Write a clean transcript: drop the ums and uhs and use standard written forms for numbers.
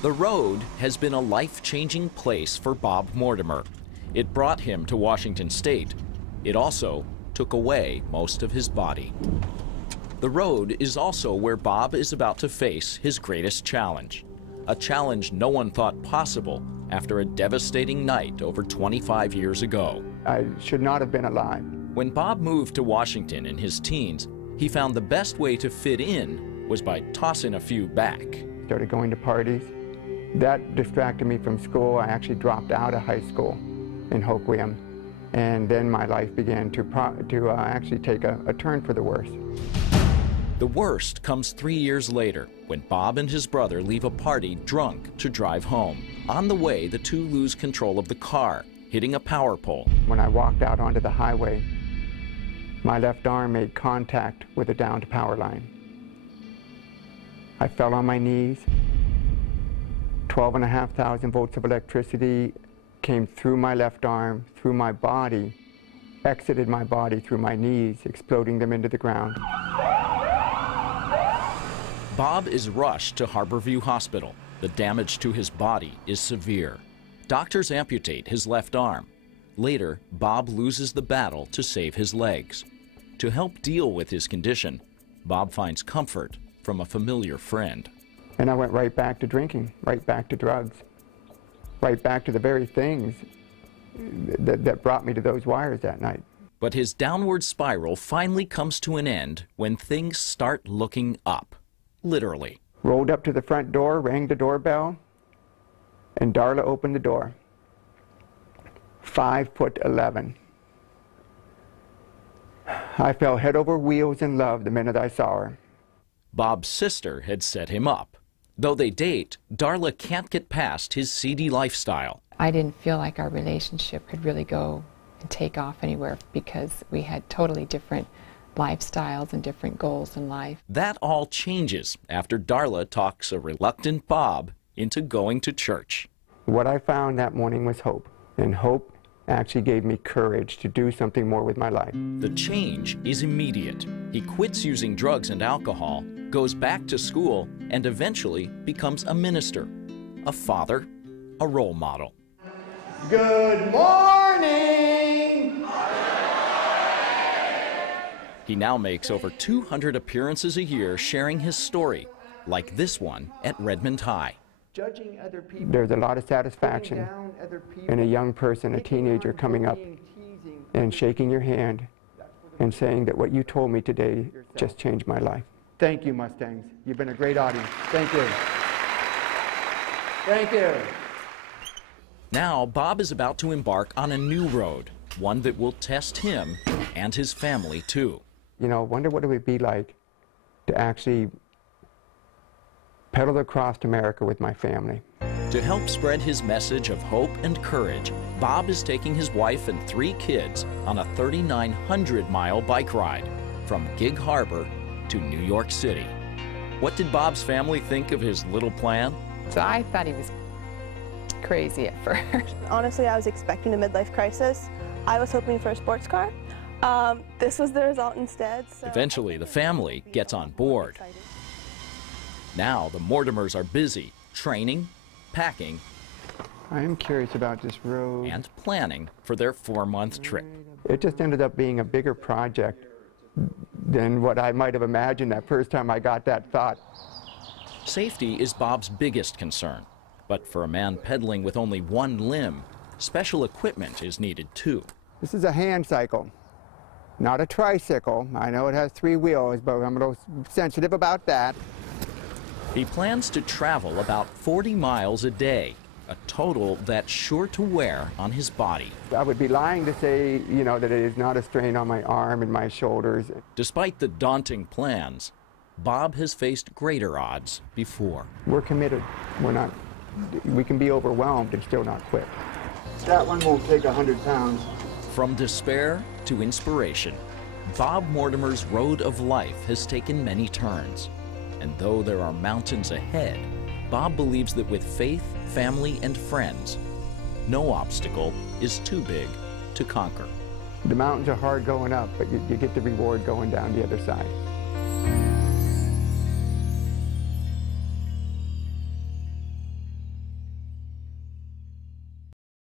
The road has been a life-changing place for Bob Mortimer. It brought him to Washington State. It also took away most of his body. The road is also where Bob is about to face his greatest challenge, a challenge no one thought possible after a devastating night over 25 years ago. I should not have been alive. When Bob moved to Washington in his teens, he found the best way to fit in was by tossing a few back. Started going to parties. That distracted me from school. I actually dropped out of high school in Hoquiam. And then my life began to actually take a turn for the worse. The worst comes 3 years later, when Bob and his brother leave a party drunk to drive home. On the way, the two lose control of the car, hitting a power pole. When I walked out onto the highway, my left arm made contact with a downed power line. I fell on my knees. 12,500 volts of electricity came through my left arm, through my body, exited my body through my knees, exploding them into the ground. Bob is rushed to Harborview Hospital. The damage to his body is severe. Doctors amputate his left arm. Later, Bob loses the battle to save his legs. To help deal with his condition, Bob finds comfort from a familiar friend. And I went right back to drinking, right back to drugs, right back to the very things that brought me to those wires that night. But his downward spiral finally comes to an end when things start looking up, literally. Rolled up to the front door, rang the doorbell, and Darla opened the door. 5'11". I fell head over wheels in love the minute I saw her. Bob's sister had set him up. Though they date, Darla can't get past his seedy lifestyle. I didn't feel like our relationship could really go and take off anywhere because we had totally different lifestyles and different goals in life. That all changes after Darla talks a reluctant Bob into going to church. What I found that morning was hope, and hope actually gave me courage to do something more with my life. The change is immediate. He quits using drugs and alcohol, goes back to school, and eventually becomes a minister, a father, a role model. Good morning! He now makes over 200 appearances a year sharing his story, like this one at Redmond High. Judging other people. There's a lot of satisfaction in a young person, a teenager, coming up and shaking your hand and saying that what you told me today just changed my life. Thank you, Mustangs. You've been a great audience. Thank you. Thank you. Now, Bob is about to embark on a new road, one that will test him and his family, too. You know, wonder what it would be like to actually pedal across America with my family. To help spread his message of hope and courage, Bob is taking his wife and 3 kids on a 3,900-mile bike ride from Gig Harbor to New York City. What did Bob's family think of his little plan? So I thought he was crazy at first. Honestly, I was expecting a midlife crisis. I was hoping for a sports car. This was the result instead. So eventually, the family gets on board. Now, the Mortimers are busy training, packing, I am curious about this road. And planning for their 4-month trip. It just ended up being a bigger project than what I might have imagined that first time I got that thought. Safety is Bob's biggest concern, but for a man pedaling with only one limb, special equipment is needed too. This is a hand cycle, not a tricycle. I know it has 3 wheels, but I'm a little sensitive about that. He plans to travel about 40 miles a day, a total that's sure to wear on his body. I would be lying to say, you know, that it is not a strain on my arm and my shoulders. Despite the daunting plans, Bob has faced greater odds before. We're committed. We can be overwhelmed and still not quit. That one won't take 100 pounds. From despair to inspiration, Bob Mortimer's road of life has taken many turns. And though there are mountains ahead, Bob believes that with faith, family, and friends, no obstacle is too big to conquer. The mountains are hard going up, but you get the reward going down the other side.